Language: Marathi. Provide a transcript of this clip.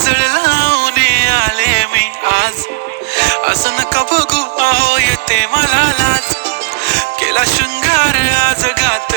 काजळ लावून आले मी आज. असं नका बघू अहो येते मला लाज. केला शृंगार आज गाते